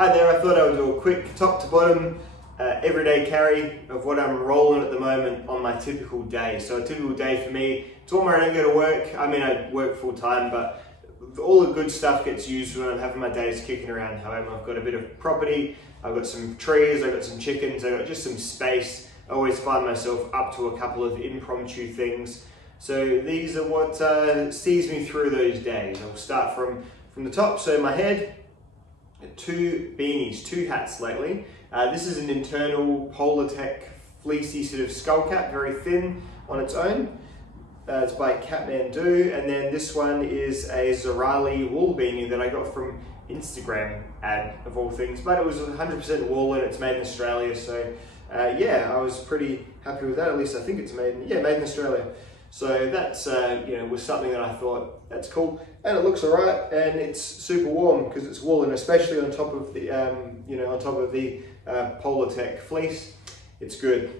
Hi there, I thought I would do a quick top to bottom everyday carry of what I'm rolling at the moment on my typical day. So a typical day for me, it's all where I don't go to work. I mean, I work full time, but all the good stuff gets used when I'm having my days kicking around home. I've got a bit of property, I've got some trees, I've got some chickens, I've got just some space. I always find myself up to a couple of impromptu things. So these are what sees me through those days. I'll start from the top. So my head, 2 beanies, 2 hats lately. This is an internal Polartec fleecy sort of skull cap, very thin on its own. It's by Kathmandu, and then this one is a Zerali wool beanie that I got from Instagram ad of all things, but it was 100% wool and it's made in Australia, so yeah, I was pretty happy with that. At least I think it's made in Australia. So that's was something that I thought that's cool, and it looks alright, and it's super warm because it's wool, and especially on top of the Polartec fleece, it's good.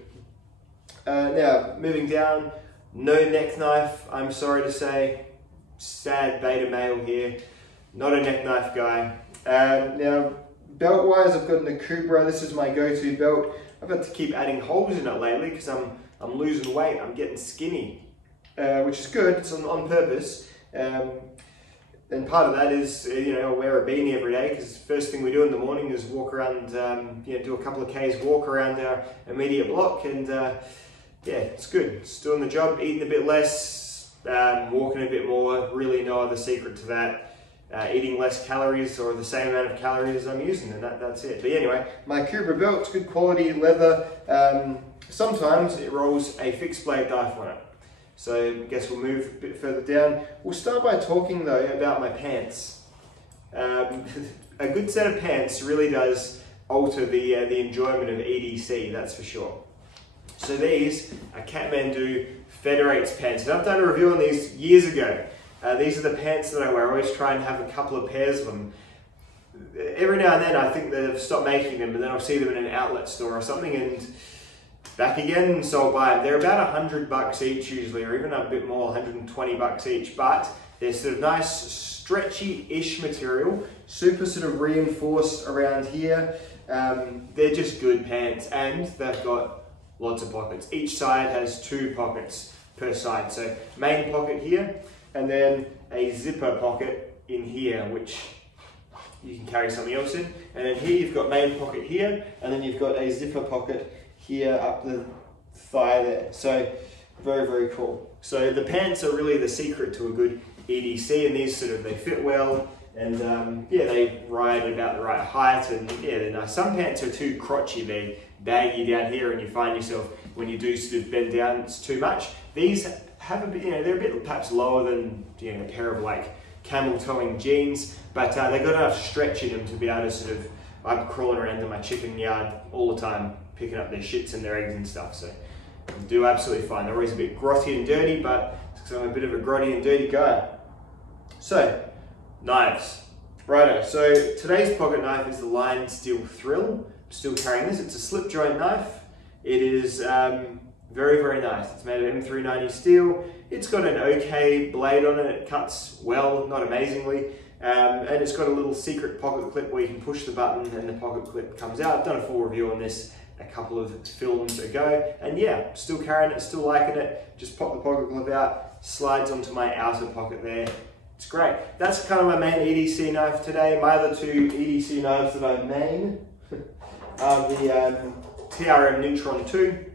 Now moving down, no neck knife. I'm sorry to say, sad beta male here, not a neck knife guy. Now belt wise, I've got an Akubra. This is my go-to belt. I've had to keep adding holes in it lately because I'm losing weight. I'm getting skinny. Which is good, it's on purpose, and part of that is, I wear a beanie every day because first thing we do in the morning is walk around, do a couple of Ks, walk around our immediate block, and yeah, it's good. It's doing the job, eating a bit less, walking a bit more, really no other secret to that. Eating less calories or the same amount of calories as I'm using, and that's it. But anyway, my Cobra belt, it's good quality leather. Sometimes it rolls a fixed blade knife on it. So I guess we'll move a bit further down. We'll start by talking though about my pants. A good set of pants really does alter the enjoyment of EDC, that's for sure. So these are Kathmandu Federates pants, and I've done a review on these years ago. These are the pants that I wear. I always try and have a couple of pairs of them. Every now and then I think they've stopped making them, but then I'll see them in an outlet store or something, and back again, so I'll buy them. They're about $100 each usually, or even a bit more, $120 each, but they're sort of nice, stretchy-ish material, super sort of reinforced around here. They're just good pants, and they've got lots of pockets. Each side has 2 pockets per side, so main pocket here, and then a zipper pocket in here, which you can carry something else in. And then here you've got main pocket here, and then you've got a zipper pocket here up the thigh there. So very, very cool. So the pants are really the secret to a good EDC, and these they fit well, and yeah, they ride about the right height, and yeah, they're nice. Some pants are too crotchy, they baggy down here, and you find yourself when you do sort of bend down, it's too much. These have a bit, they're a bit perhaps lower than a pair of like camel toeing jeans, but they've got enough stretch in them to be able to I'm crawling around in my chicken yard all the time, picking up their shits and their eggs and stuff, so I do absolutely fine. They're always a bit grotty and dirty, but it's because I'm a bit of a grotty and dirty guy. So, knives. Righto, so today's pocket knife is the Line Steel Thrill. I'm still carrying this. It's a slip joint knife. It is very, very nice. It's made of M390 steel. It's got an okay blade on it. It cuts well, not amazingly. And it's got a little secret pocket clip where you can push the button and the pocket clip comes out. I've done a full review on this a couple of films ago, and yeah, still carrying it, still liking it. Just pop the pocket clip out, slides onto my outer pocket there. It's great. That's kind of my main EDC knife today. My other 2 EDC knives that I main are the TRM Neutron 2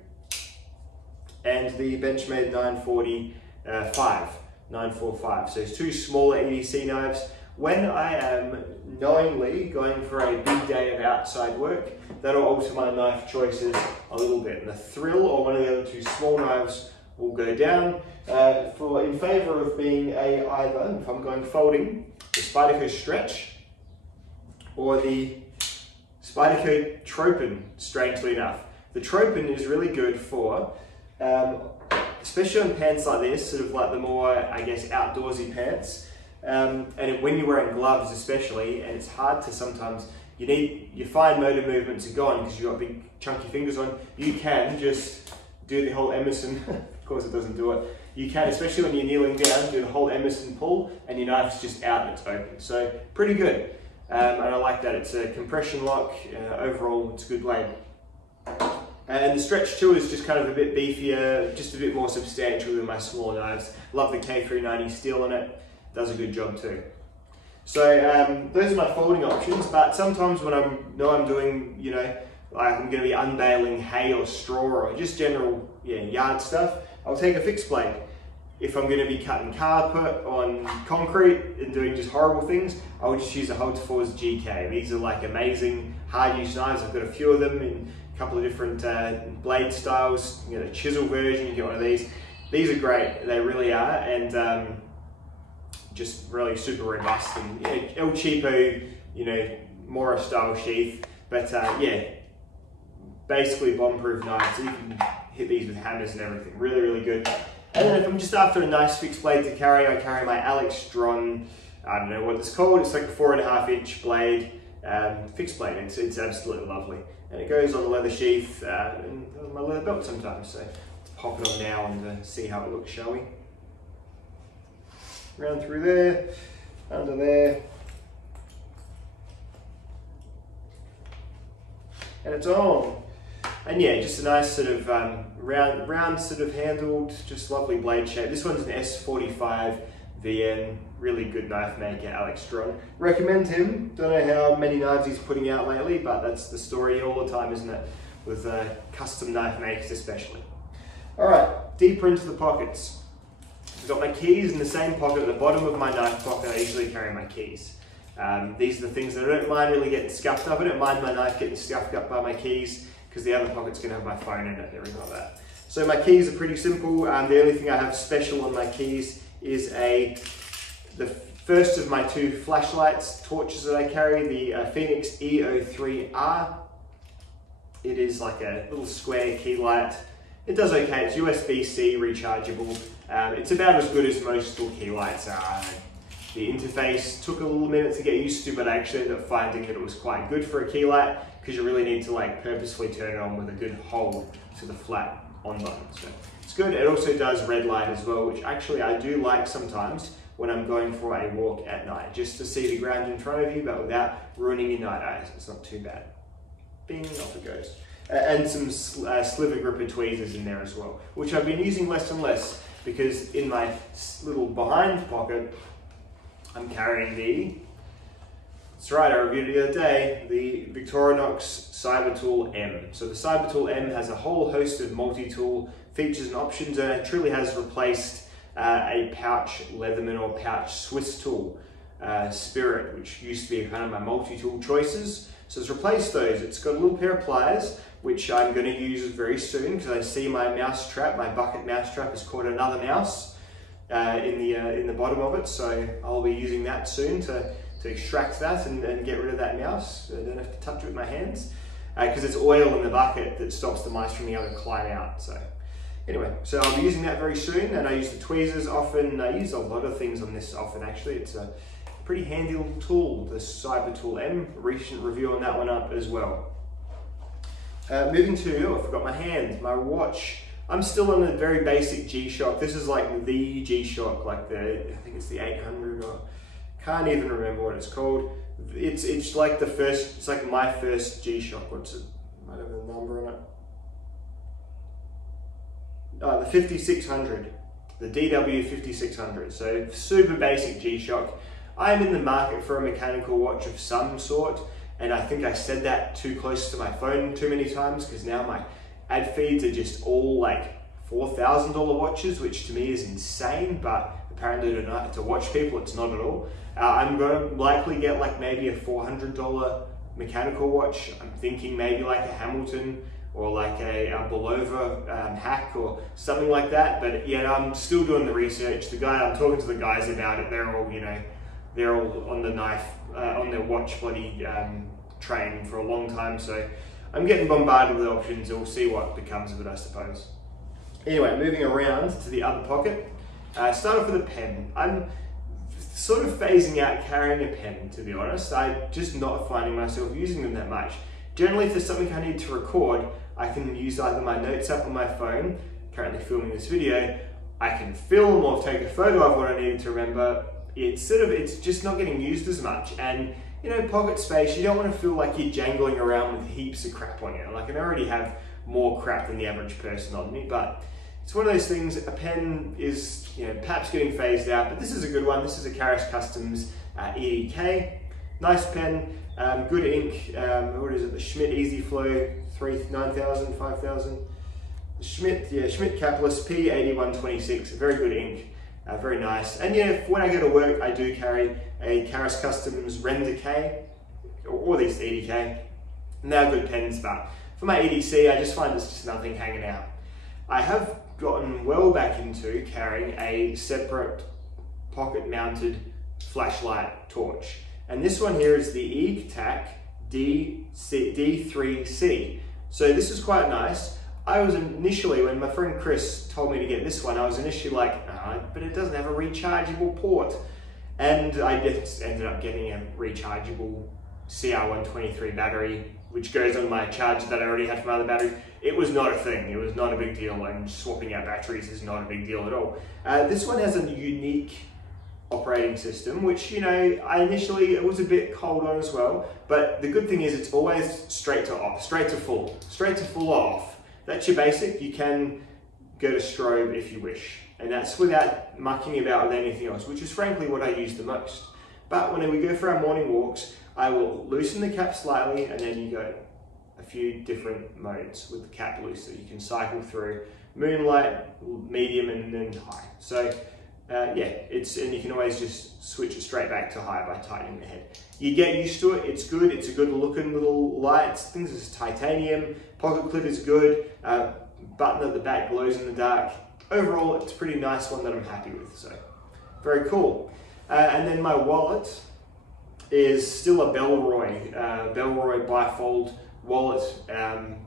and the Benchmade 945. So it's 2 smaller EDC knives. When I am knowingly going for a big day of outside work, that'll alter my knife choices a little bit. And the Thrill or one of the other 2 small knives will go down in favour of being either, if I'm going folding, the Spyderco Stretch or the Spyderco Tropen, strangely enough. The Tropen is really good for, especially on pants like this, sort of like the more, I guess, outdoorsy pants. And when you're wearing gloves especially, and it's hard to sometimes, your fine motor movements are gone because you've got big chunky fingers on, you can just do the whole Emerson, of course it doesn't do it, you can, especially when you're kneeling down, do the whole Emerson pull and your knife's just out and it's open. So pretty good. and I like that. It's a compression lock. Overall, it's a good blade. And the stretch tool is just kind of a bit beefier, just a bit more substantial than my smaller knives. Love the K390 steel on it, does a good job too. So those are my folding options, but sometimes when I'm doing, you know, like I'm going to be unbaling hay or straw or just general yard stuff, I'll take a fixed blade. If I'm going to be cutting carpet on concrete and doing just horrible things, I would just use a Holtefors GK. These are like amazing hard use knives. I've got a few of them in a couple of different blade styles. You get a chisel version, you get one of these. These are great, they really are, and just really super robust and El Cheapo, you know, Mora style sheath. But yeah, basically bomb-proof knives. So you can hit these with hammers and everything. Really, really good. And then if I'm just after a nice fixed blade to carry, I carry my Alex Stron, I don't know what it's called, it's like a 4.5 inch blade, fixed blade. It's absolutely lovely. And it goes on the leather sheath and on my leather belt sometimes. So let's pop it on now and see how it looks, shall we? Round through there, under there. And it's on. And yeah, just a nice sort of round sort of handled, just lovely blade shape. This one's an S45 VN, really good knife maker, Alex Stron. Recommend him. Don't know how many knives he's putting out lately, but that's the story all the time, isn't it? With custom knife makers especially. All right, deeper into the pockets. I've got my keys in the same pocket at the bottom of my knife pocket. I usually carry my keys. These are the things that I don't mind really getting scuffed up. I don't mind my knife getting scuffed up by my keys, because the other pocket's going to have my phone in it and everything like that. So my keys are pretty simple. The only thing I have special on my keys is the first of my two flashlights, torches that I carry, the Phoenix E03R. It is like a little square key light. It does okay, it's USB-C rechargeable. It's about as good as most still key lights are. The interface took a little minute to get used to, but I actually ended up finding that it was quite good for a key light, because you really need to like purposefully turn it on with a good hold to the flat on button. So it's good. It also does red light as well, which actually I do like sometimes when I'm going for a walk at night, just to see the ground in front of you, but without ruining your night eyes. It's not too bad. Bing, off it goes. And some sliver gripper tweezers in there as well, which I've been using less and less, because in my little behind pocket, I'm carrying that's right, I reviewed it the other day, the Victorinox Cybertool M. So the Cybertool M has a whole host of multi-tool features and options, and it truly has replaced a pouch Leatherman or pouch Swiss tool Spirit, which used to be kind of my multi-tool choices. So it's replaced those. It's got a little pair of pliers, which I'm going to use very soon, because I see my mouse trap, my bucket mouse trap, has caught another mouse in the bottom of it. So I'll be using that soon to extract that and get rid of that mouse. I don't have to touch it with my hands, because it's oil in the bucket that stops the mice from being able to climb out. So anyway, so I'll be using that very soon, and I use the tweezers often. I use a lot of things on this often actually. It's a pretty handy little tool, the Cybertool M. Recent review on that one up as well. Moving to, I forgot my hand, my watch. I'm still on a very basic G-Shock. This is like the G-Shock, like I think it's the 800, or can't even remember what it's called. It's like the first, it's like my first G-Shock. What's it? Might have a number on it. Oh, the 5600, the DW 5600. So super basic G-Shock. I'm in the market for a mechanical watch of some sort, and I think I said that too close to my phone too many times, because now my ad feeds are just all like $4,000 watches, which to me is insane, but apparently to watch people it's not at all. I'm going to likely get like maybe a $400 mechanical watch. I'm thinking maybe like a Hamilton or like a Bulova hack or something like that, but yeah, I'm still doing the research. I'm talking to the guys about it. They're all, you know, they're all on the knife, on their watch bloody train for a long time, so I'm getting bombarded with options. We'll see what becomes of it, I suppose. Anyway, moving around to the other pocket. Start off with a pen. I'm sort of phasing out carrying a pen, to be honest. I'm just not finding myself using them that much. Generally, if there's something I need to record, I can use either my notes app on my phone, currently filming this video, I can film or take a photo of what I needed to remember. It's just not getting used as much, and you know, pocket space. You don't want to feel like you're jangling around with heaps of crap on you. Like, I already have more crap than the average person on me, but it's one of those things. A pen is, you know, perhaps getting phased out, but this is a good one. This is a Karas Customs EDK. Nice pen, good ink. What is it? The Schmidt Easy Flow 9000, 5000. The Schmidt Capitalist P8126. Very good ink, very nice. And yeah, when I go to work, I do carry a Karas Customs Render K, or these EDK. And they're good pens, but for my EDC, I just find there's just nothing hanging out. I have gotten well back into carrying a separate pocket-mounted flashlight torch. And this one here is the EGTAC D3C. So this is quite nice. I was initially, when my friend Chris told me to get this one, I was initially like, but it doesn't have a rechargeable port. And I just ended up getting a rechargeable CR123 battery, which goes on my charger that I already had from other batteries. It was not a thing. It was not a big deal, and swapping out batteries is not a big deal at all. This one has a unique operating system, which, you know, it was a bit cold on as well, but the good thing is it's always straight to off, straight to full or off. That's your basic. You can go to strobe if you wish, and that's without mucking about with anything else, which is frankly what I use the most. But when we go for our morning walks, I will loosen the cap slightly, and then you go a few different modes with the cap loose, so you can cycle through moonlight, medium, and then high. So yeah, and you can always just switch it straight back to high by tightening the head. You get used to it. It's good. It's a good looking little light. Things is titanium. Pocket clip is good. Button at the back glows in the dark. Overall, it's a pretty nice one that I'm happy with. So very cool. And then my wallet is still a Bellroy Bifold Wallet.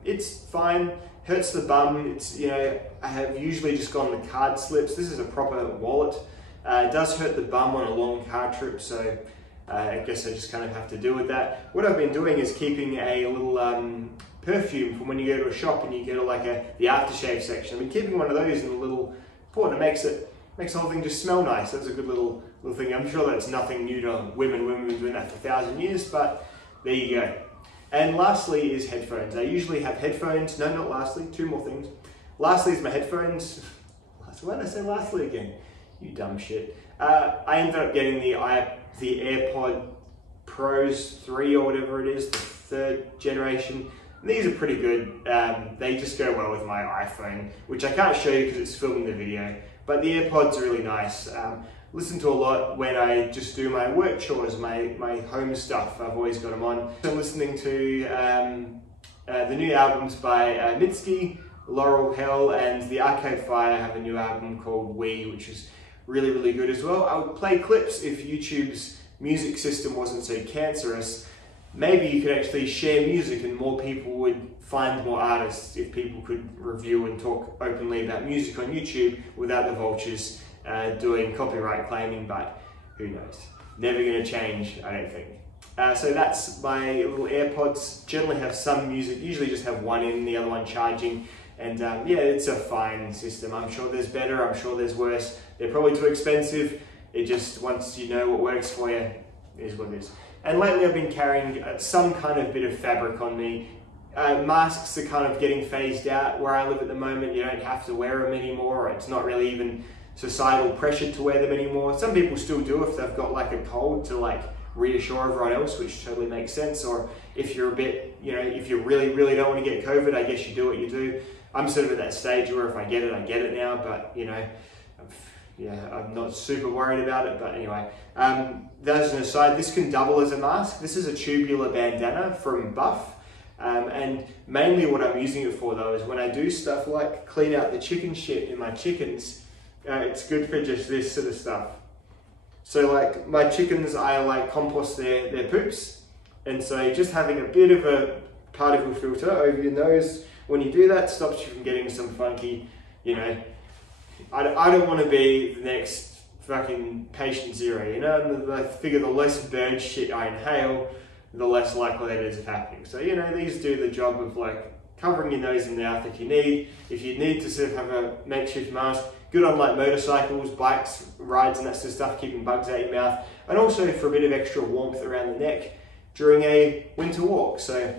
It's fine. Hurts the bum. It's, you know, I have usually just gone the card slips. This is a proper wallet. It does hurt the bum on a long car trip, so I guess I just kind of have to deal with that. What I've been doing is keeping a little perfume from when you go to a shop and you go to like the aftershave section. I've been keeping one of those in a little pot, and it makes the whole thing just smell nice. That's a good little thing. I'm sure that's nothing new to women. Women have been doing that for 1,000 years, but there you go. And lastly is headphones. I usually have headphones. No, not lastly. Two more things. Lastly is my headphones. Why did I say lastly again? You dumb shit. I ended up getting the AirPod Pros 3 or whatever it is, the 3rd generation. And these are pretty good. They just go well with my iPhone, which I can't show you because it's filming the video. But the AirPods are really nice. Listen to a lot when I just do my work chores, my home stuff. I've always got them on. I'm listening to the new albums by Mitski, Laurel Hell, and the Arcade Fire have a new album called We, which is really, really good as well. I would play clips if YouTube's music system wasn't so cancerous. Maybe you could actually share music and more people would find more artists if people could review and talk openly about music on YouTube without the vultures doing copyright claiming, but who knows? Never going to change, I don't think. So that's my little AirPods. Generally have some music, usually just have one in, the other one charging. And yeah, it's a fine system. I'm sure there's better, I'm sure there's worse. They're probably too expensive. It just, once you know what works for you, it is what it is. And lately I've been carrying some kind of bit of fabric on me. Masks are kind of getting phased out. Where I live at the moment, you don't have to wear them anymore. It's not really even societal pressure to wear them anymore. Some people still do if they've got like a cold to like reassure everyone else, which totally makes sense. Or if you're a bit, you know, if you really, really don't want to get COVID, I guess you do what you do. I'm sort of at that stage where if I get it, I get it now, but you know, yeah, I'm not super worried about it, but anyway. That as an aside, this can double as a mask. This is a tubular bandana from Buff. And mainly what I'm using it for though is when I do stuff like clean out the chicken shit in my chickens, it's good for just this sort of stuff. So like my chickens, I like compost their poops. And so just having a bit of a particle filter over your nose, when you do that, stops you from getting some funky, you know, I don't want to be the next fucking patient zero, you know, and I figure the less bird shit I inhale, the less likely that is of happening. So, you know, these do the job of like covering your nose and mouth if you need. If you need to sort of have a makeshift mask, good on like motorcycles, bikes, rides and that sort of stuff, keeping bugs out your mouth. And also for a bit of extra warmth around the neck. during a winter walk. So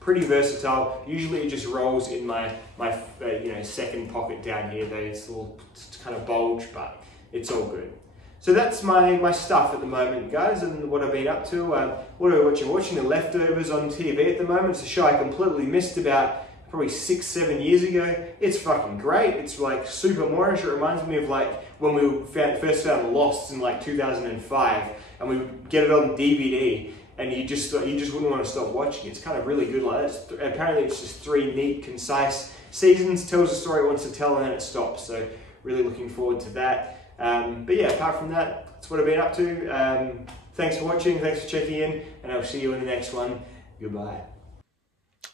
pretty versatile. Usually it just rolls in my second pocket down here. It's all kind of bulge, but it's all good. So that's my stuff at the moment, guys, and what I've been up to. What are we watching? Watching The Leftovers on TV at the moment. It's a show I completely missed about probably 6-7 years ago. It's fucking great. It's like super Moorish. It reminds me of like when we first found Lost in like 2005, and we would get it on DVD, and you just wouldn't want to stop watching. It's kind of really good like that. Apparently it's just 3 neat, concise seasons, tells the story it wants to tell, and then it stops. So really looking forward to that. But yeah, apart from that, that's what I've been up to. Thanks for watching, thanks for checking in, and I'll see you in the next one. Goodbye.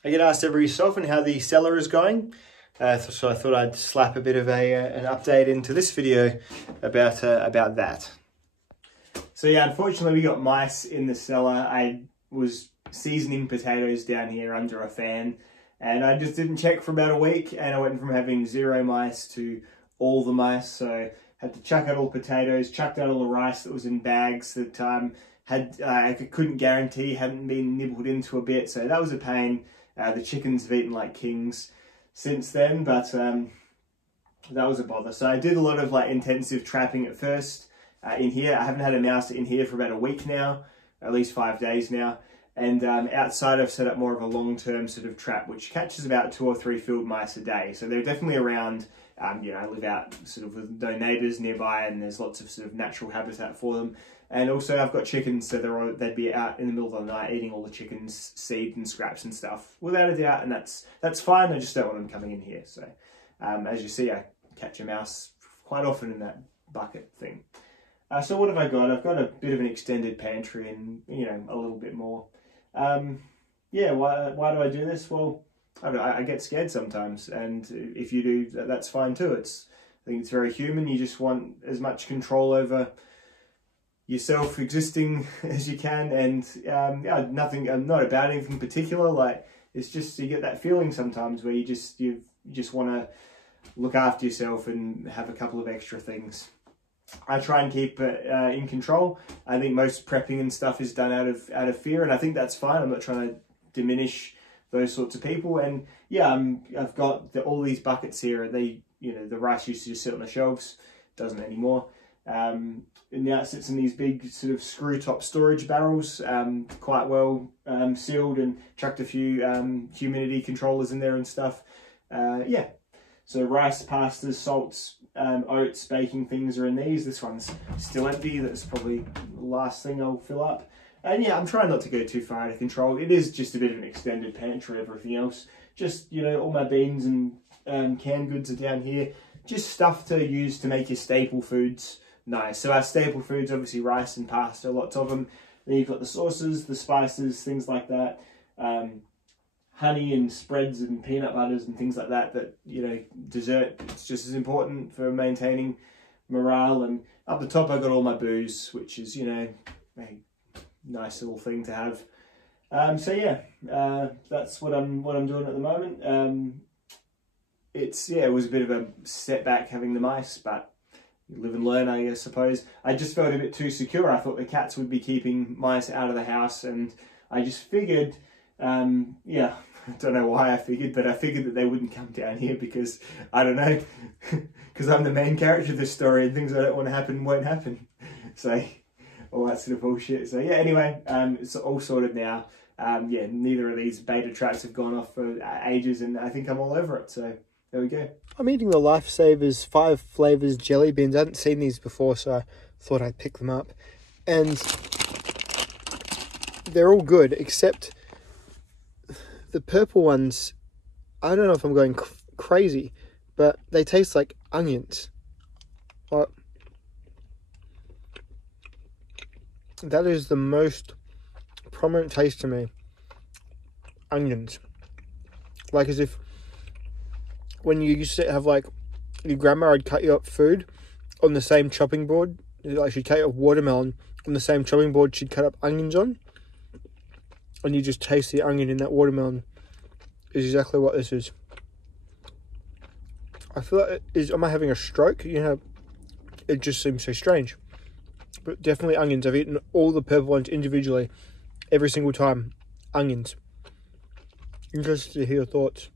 I get asked every so often how the cellar is going, so I thought I'd slap a bit of an update into this video about that. So yeah, unfortunately we got mice in the cellar. I was seasoning potatoes down here under a fan, and I just didn't check for about a week, and I went from having 0 mice to all the mice. So had to chuck out all the potatoes, chucked out all the rice that was in bags that I couldn't guarantee hadn't been nibbled into a bit. So that was a pain. The chickens have eaten like kings since then, but that was a bother. So I did a lot of like intensive trapping at first in here. I haven't had a mouse in here for about a week now, at least 5 days now. And outside I've set up more of a long-term sort of trap, which catches about 2 or 3 field mice a day. So they're definitely around. You know, I live out sort of with no neighbours nearby, and there's lots of sort of natural habitat for them. And also I've got chickens, so they'd be out in the middle of the night eating all the chickens' seed and scraps and stuff, without a doubt, and that's fine. I just don't want them coming in here. So as you see, I catch a mouse quite often in that bucket thing. So what have I got? I've got a bit of an extended pantry and, you know, a little bit more. Yeah, why do I do this? Well, I don't know, I get scared sometimes, and if you do, that's fine too. I think it's very human. You just want as much control over yourself existing as you can, and yeah, I'm not about anything particular. Like, it's just, you get that feeling sometimes where you just want to look after yourself and have a couple of extra things. I try and keep it in control. I think most prepping and stuff is done out of fear, and I think that's fine. I'm not trying to diminish those sorts of people. And yeah, I've got all these buckets here. They, you know, the rice used to just sit on the shelves, doesn't anymore. And now it sits in these big sort of screw top storage barrels, quite well sealed, and chucked a few humidity controllers in there and stuff. Yeah, so rice, pastas, salts, oats, baking things are in these. This one's still empty. That's probably the last thing I'll fill up. And yeah, I'm trying not to go too far out of control. It is just a bit of an extended pantry. Everything else, just, you know, all my beans and canned goods are down here. Just stuff to use to make your staple foods nice. So our staple foods, obviously rice and pasta, lots of them. Then you've got the sauces, the spices, things like that. Honey and spreads and peanut butters and things like that, you know, dessert, it's just as important for maintaining morale. And up the top I've got all my booze, which is, you know, a nice little thing to have. So yeah, that's what I'm doing at the moment. It was a bit of a setback having the mice, but you live and learn, I suppose. I just felt a bit too secure. I thought the cats would be keeping mice out of the house, and I just figured, yeah, I don't know why I figured, but I figured that they wouldn't come down here because, I don't know, because I'm the main character of this story, and things I don't want to happen won't happen. So, all that sort of bullshit. So yeah, anyway, it's all sorted now. Yeah, neither of these beta traps have gone off for ages, and I think I'm all over it. So there we go. I'm eating the Lifesavers 5 flavours jelly beans. I hadn't seen these before, so I thought I'd pick them up. And they're all good, except the purple ones. I don't know if I'm going crazy, but they taste like onions. What? That is the most prominent taste to me. Onions. Like as if when you used to have, like, your grandma would cut you up food on the same chopping board. Like, she'd cut you up watermelon on the same chopping board she'd cut up onions on. And you just taste the onion in that watermelon. Is exactly what this is. I feel like am I having a stroke? You know, it just seems so strange. But definitely onions. I've eaten all the purple ones individually, every single time. Onions. Interested to hear your thoughts.